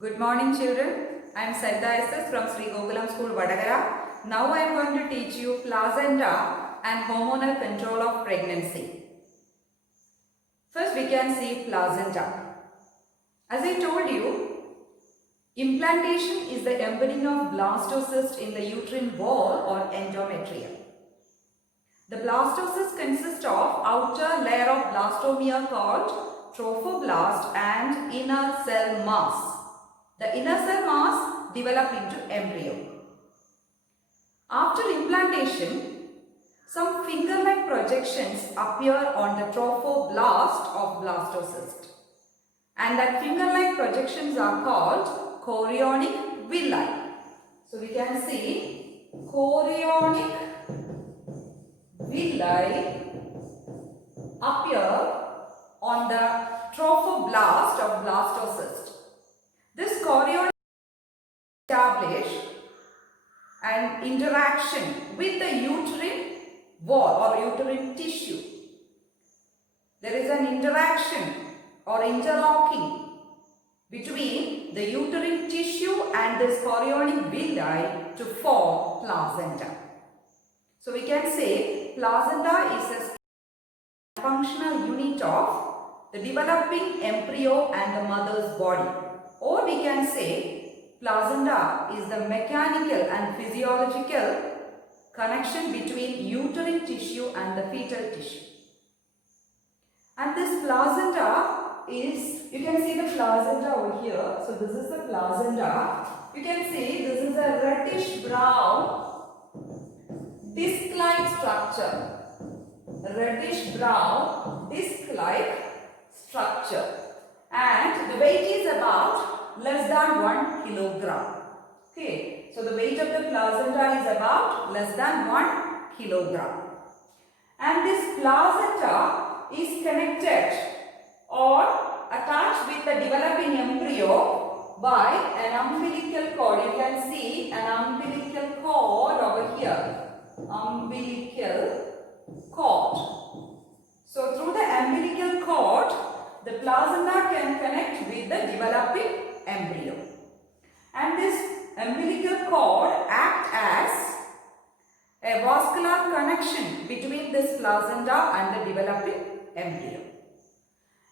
Good morning children. I am Saritha from Sree Gokulam School, Vadakara. Now I am going to teach you placenta and hormonal control of pregnancy. First we can see placenta. As I told you, implantation is the embedding of blastocyst in the uterine wall or endometrium. The blastocyst consists of outer layer of blastomere called trophoblast and inner cell mass. The inner cell mass develop into embryo. After implantation, some finger-like projections appear on the trophoblast of blastocyst. And that finger-like projections are called chorionic villi. So we can see chorionic villi appear on the trophoblast of blastocyst. This chorionic establish an interaction with the uterine wall or uterine tissue. There is an interaction or interlocking between the uterine tissue and this chorionic villi to form placenta. So we can say placenta is a functional unit of the developing embryo and the mother's body. Or we can say placenta is the mechanical and physiological connection between uterine tissue and the fetal tissue. And this placenta is, you can see the placenta over here. So this is the placenta. You can see this is a reddish brown disc-like structure. Reddish brown disc-like structure. And the weight is about less than 1 kilogram. Okay, so the weight of the placenta is about less than 1 kilogram. And this placenta is connected or attached with the developing embryo by an umbilical cord. You can see an umbilical cord over here. Umbilical cord. So through the umbilical cord, the placenta can connect with the developing embryo. And this umbilical cord acts as a vascular connection between this placenta and the developing embryo.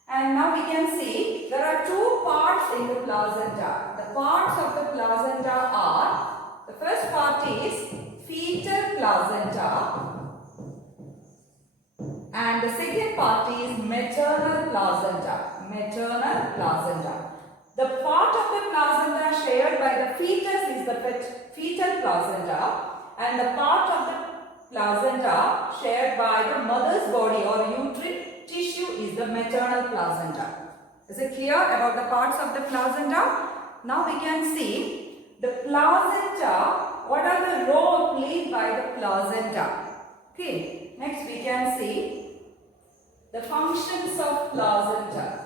And now we can see there are two parts in the placenta. The parts of the placenta are, the first part is fetal placenta. And the second part is maternal placenta. Maternal placenta. The part of the placenta shared by the fetus is the fetal placenta, and the part of the placenta shared by the mother's body or uterine tissue is the maternal placenta. Is it clear about the parts of the placenta? Now we can see the placenta. What are the role played by the placenta? Okay. Next we can see the functions of placenta.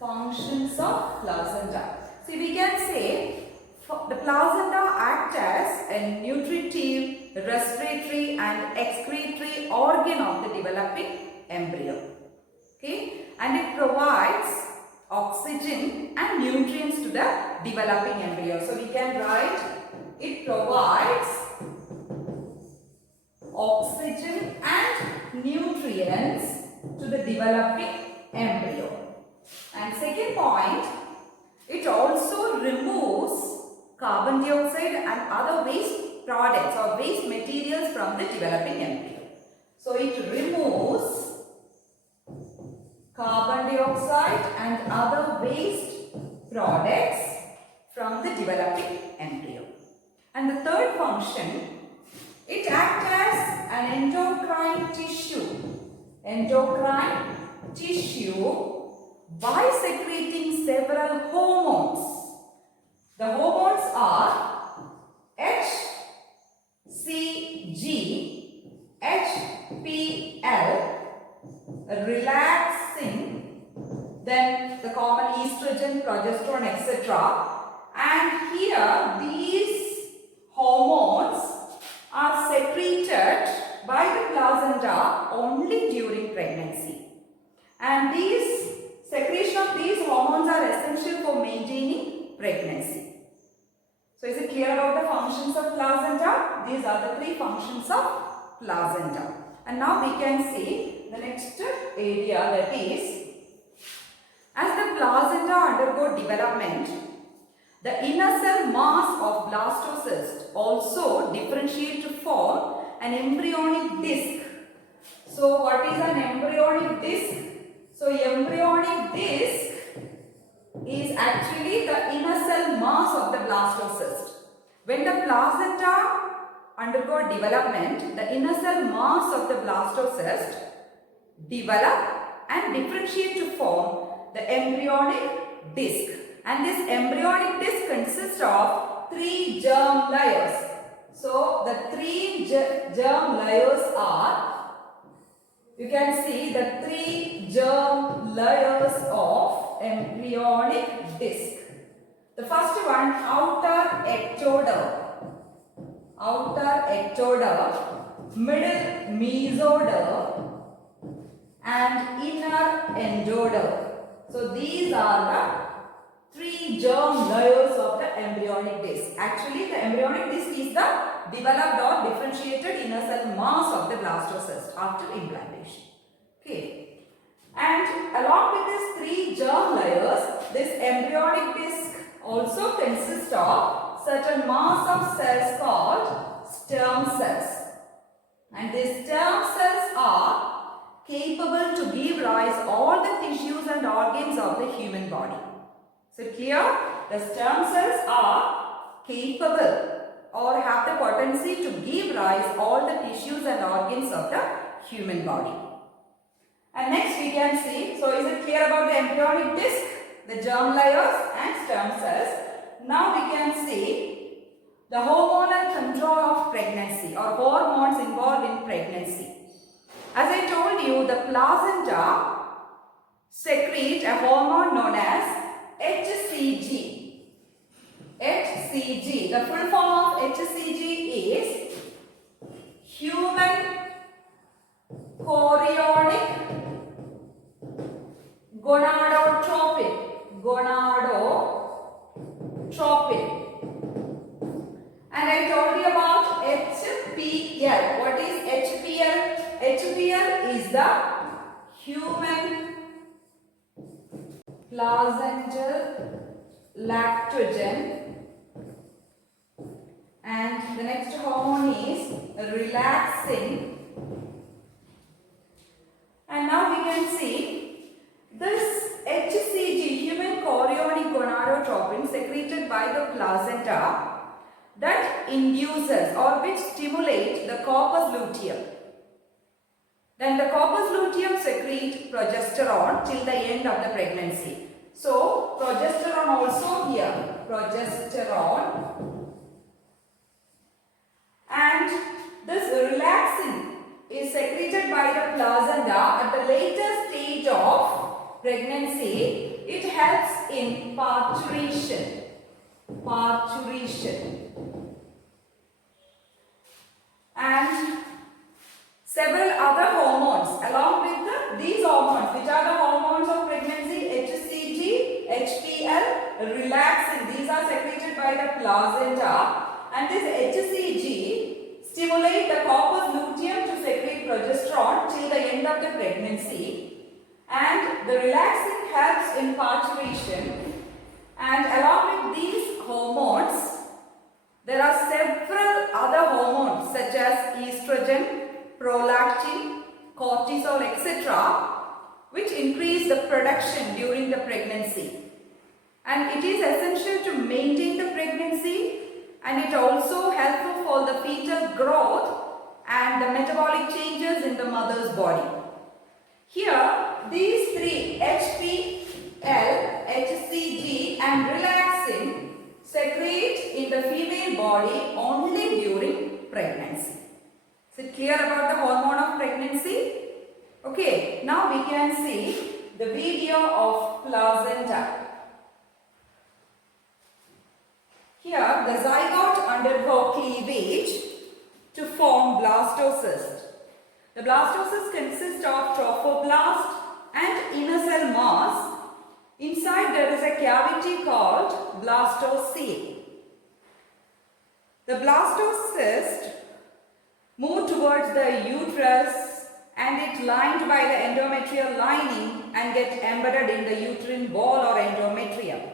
Functions of placenta. See, we can say the placenta acts as a nutritive, respiratory and excretory organ of the developing embryo. Okay, and it provides oxygen and nutrients to the developing embryo. So we can write it provides oxygen and nutrients to the developing embryo. And second point, it also removes carbon dioxide and other waste products or waste materials from the developing embryo. So it removes carbon dioxide and other waste products from the developing embryo. And the third function, it acts as an endocrine tissue. Endocrine tissue by secreting several hormones. The hormones are HCG, HPL, relaxing, then the common estrogen, progesterone, etc. And here these hormones are secreted by the placenta only during pregnancy. And these secretion of these hormones are essential for maintaining pregnancy. So is it clear about the functions of placenta? These are the 3 functions of placenta. And now we can see the next area, that is, as the placenta undergo development, the inner cell mass of blastocyst also differentiate to form an embryonic disc. So what is an embryonic disc? So embryonic disc is actually the inner cell mass of the blastocyst. When the placenta undergo development, the inner cell mass of the blastocyst develop and differentiate to form the embryonic disc. And this embryonic disc consists of 3 germ layers. So the 3 germ layers are, you can see the 3 germ layers of embryonic disc. The first one, outer ectoderm, middle mesoderm, and inner endoderm. So these are the 3 germ layers of the embryonic disc. Actually, the embryonic disc is the developed or differentiated inner cell mass of the blastocyst after implantation. Okay. And along with these 3 germ layers, this embryonic disc also consists of certain mass of cells called stem cells. And these stem cells are capable to give rise all the tissues and organs of the human body. So clear? The stem cells are capable or have the potency to give rise all the tissues and organs of the human body. And next we can see, so is it clear about the embryonic disc, the germ layers and stem cells? Now we can see the hormonal control of pregnancy or hormones involved in pregnancy. As I told you, the placenta secrete a hormone known as HCG. HCG. The full form of HCG is human chorionic gonadotropin. And I told you about HPL. What is HPL? HPL is the human placental lactogen, and the next hormone is relaxin. And now we can see this HCG, human chorionic gonadotropin, secreted by the placenta, that induces or which stimulate the corpus luteum. Then the corpus luteum secrete progesterone till the end of the pregnancy. So progesterone also here, progesterone, and this relaxin is secreted by the placenta at the later stage of pregnancy. It helps in parturition. And several other hormones along with these hormones, which are the hormones of pregnancy, HCG, HPL, relaxin. These are secreted by the placenta, and this HCG stimulate the corpus luteum to secrete progesterone till the end of the pregnancy, and the relaxin helps in parturition. And along with these hormones, there are several other hormones such as estrogen, prolactin, cortisol, etc., which increase the production during the pregnancy. And it is essential to maintain the pregnancy, and it also helpful for the fetal growth and the metabolic changes in the mother's body. Here, these 3, HPL, HCG and relaxin, secrete in the female body only during pregnancy. Is it clear about the hormone of pregnancy? Okay, now we can see the video of placenta. Here, the zygote undergo cleavage to form blastocyst. The blastocyst consists of trophoblast and inner cell mass Inside there is a cavity called blastocoele. The blastocyst moves towards the uterus and it lined by the endometrial lining and get embedded in the uterine wall or endometrium.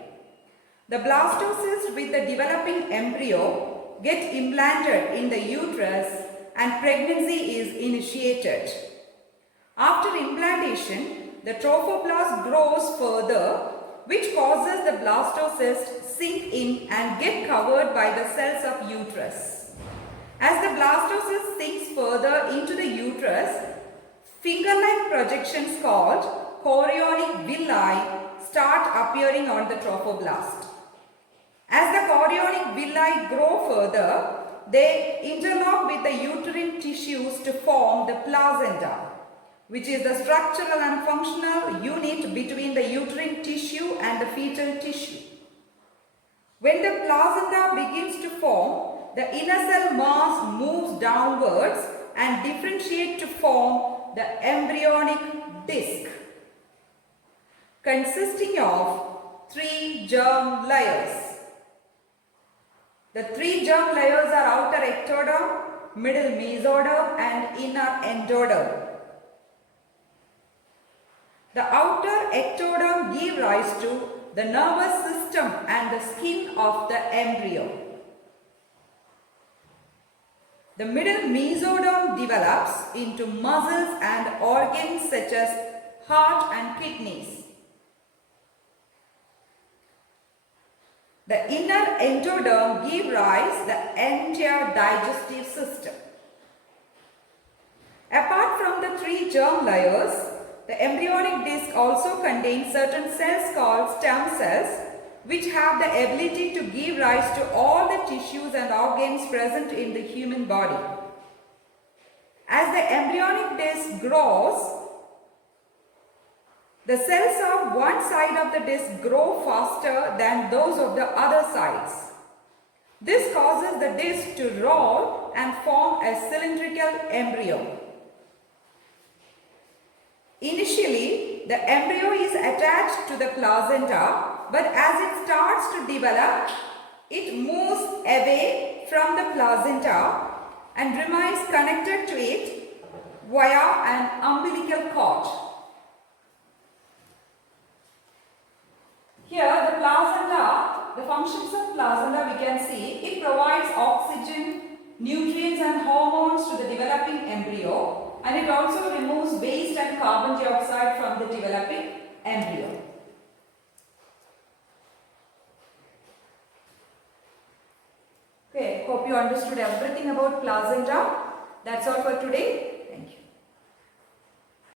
The blastocyst with the developing embryo get implanted in the uterus and pregnancy is initiated. After implantation, the trophoblast grows further, which causes the blastocyst sink in and get covered by the cells of uterus. As the blastocyst sinks further into the uterus, finger-like projections called chorionic villi start appearing on the trophoblast. As the chorionic villi grow further, they interlock with the uterine tissues to form the placenta, which is the structural and functional unit between the uterine tissue and the fetal tissue. When the placenta begins to form, the inner cell mass moves downwards and differentiate to form the embryonic disc, consisting of 3 germ layers. The 3 germ layers are outer ectoderm, middle mesoderm and inner endoderm. The outer ectoderm gives rise to the nervous system and the skin of the embryo. The middle mesoderm develops into muscles and organs such as heart and kidneys. The inner endoderm gives rise to the entire digestive system. Apart from the 3 germ layers, the embryonic disc also contains certain cells called stem cells, which have the ability to give rise to all the tissues and organs present in the human body. As the embryonic disc grows, the cells of one side of the disc grow faster than those of the other sides. This causes the disc to roll and form a cylindrical embryo. Initially, the embryo is attached to the placenta, but as it starts to develop, it moves away from the placenta and remains connected to it via an umbilical cord. Here the placenta, the functions of placenta we can see, it provides oxygen, nutrients and hormones to the developing embryo, and it also removes waste and carbon dioxide from the developing embryo. Okay, hope you understood everything about placenta. That's all for today.